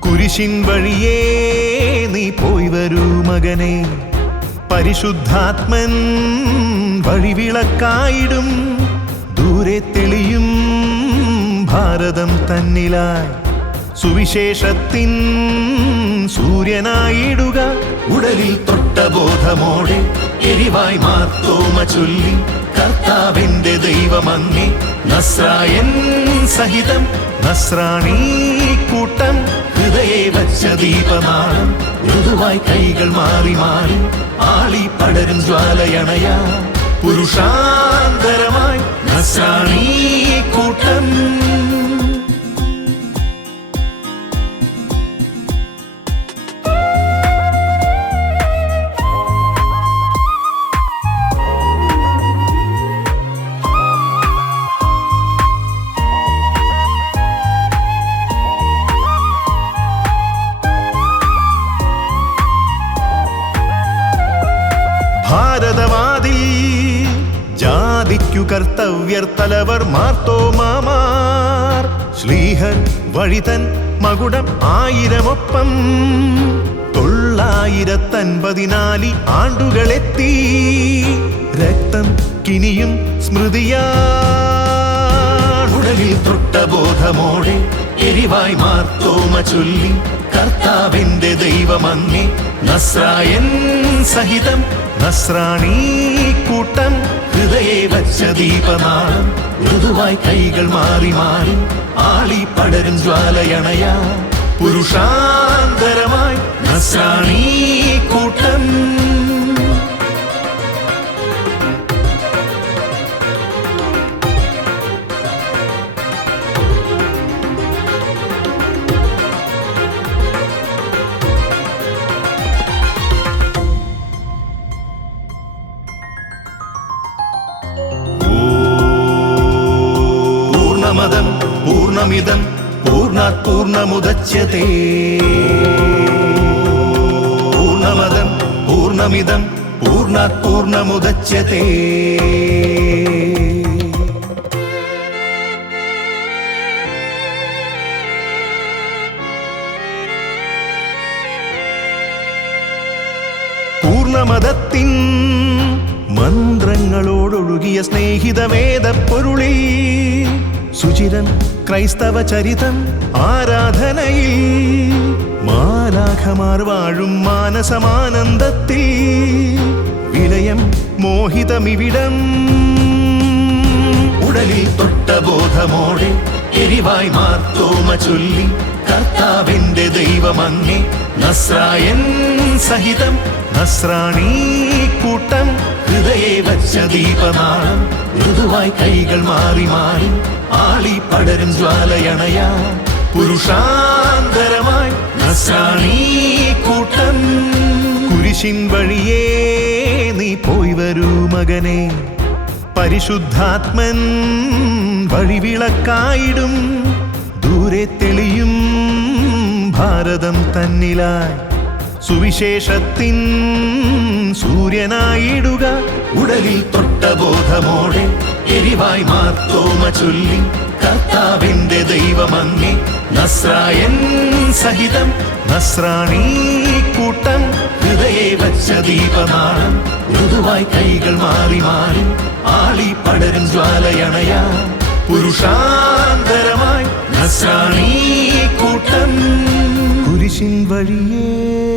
കുരിശിൻ വഴിയേ നീ പോയി വരൂ മകനെ. പരിശുദ്ധാത്മൻ വഴിവിളക്കായിടും. ദൂരെ തെളിയും ഭാരതം തന്നിലായി. സുവിശേഷത്തിൻ സൂര്യനായിടുക. ഉടലിൽ തൊട്ട ബോധമോടെ എരിവായി മാത്തോമ ചൊല്ലി. കർത്താവിന്റെ ദൈവമങ്ങി നസ്രായൻ സഹിതം. നസ്രാണീ കൂട്ടം. ഹൃദയെ വച്ച ദീപമാണ് മൃദുവായി കൈകൾ മാറി മാറി. ആളി പടരും ജ്വാലയണയാ. പുരുഷാന്തരമായി നസ്രാണി ഭാരതവാതിൽ ജാതിക്കു കർത്തവ്യർ തലവർ മാർത്തോമാമാർ ശ്രീഹൻ വഴിതൻ മകുടം ആയിരമൊപ്പം. തൊള്ളായിരത്തൻപതിനാലി ആണ്ടുകളെത്തി. രക്തം കിനിയും സ്മൃതിയാടലിൽ തൊട്ട ബോധമോടെ എരിവായി മാർത്തോമ ചൊല്ലി. കർത്താവിന്റെ ദൈവമങ്ങി നസ്രായൻ സഹിതം നസ്രാണി കൂട്ടം ഹൃദയെ വച്ച ദീപനാളം മൃദുവായി കൈകൾ മാറി മാറി ആളി പടരും ജ്വാലയണയാ പുരുഷാന്തരമായി നസ്രാണി പൂർണമിദം പൂർണാത് പൂർണമുദച്യത്തെ പൂർണമതം പൂർണമിതം പൂർണാത് പൂർണമുദച്യത്തെ പൂർണമതത്തിൻ മന്ത്രങ്ങളോടൊഴുകിയ സ്നേഹിതവേദ സുചിരൻ ക്രൈസ്തവ ചരിതം ആരാധനയിൽ. മാലാഖമാർ വാഴും മാനസമാനന്ദത്തിൽ. വിലയം മോഹിതമിവിടം. ഉടലിൽ തൊട്ട ബോധമോടെ എരിവായി മാർത്തോമ ചൊല്ലി കർത്താവിന്റെ ദൈവമങ്ങി നസ്രായൻ സഹിതം. നസ്രാണീ കൂട്ടം വച്ച മൃദുവായി കൈകൾ മാറി മാറി ആളി പടരും ജ്വാലയണയാ. പുരുഷാന്തരമായി നസ്രാണി കൂട്ടം കുരിശിൻ വഴിയേ നീ പോയി വരൂ മകനെ. പരിശുദ്ധാത്മൻ വഴിവിളക്കായിടും. ദൂരെ തെളിയും ഭാരതം തന്നിലായി. സുവിശേഷത്തിൻ സൂര്യനായിടുക. ഉടലിൽ തൊട്ട ബോധമോടെ എരിവായി മാത്തോമ ചൊല്ലി. കർത്താവിന്റെ ദൈവമങ്ങി നസ്രായൻ സഹിതം. നസ്രാണി കൂട്ടം ഹൃദയെ വച്ച ദീപനാളം മൃദുവായി കൈകൾ മാറി മാറി ആളി പടരും ജ്വാലയണയാ. പുരുഷാന്തരമായി നസ്രാണി കൂട്ടം. കുരിശിൻ വഴിയേ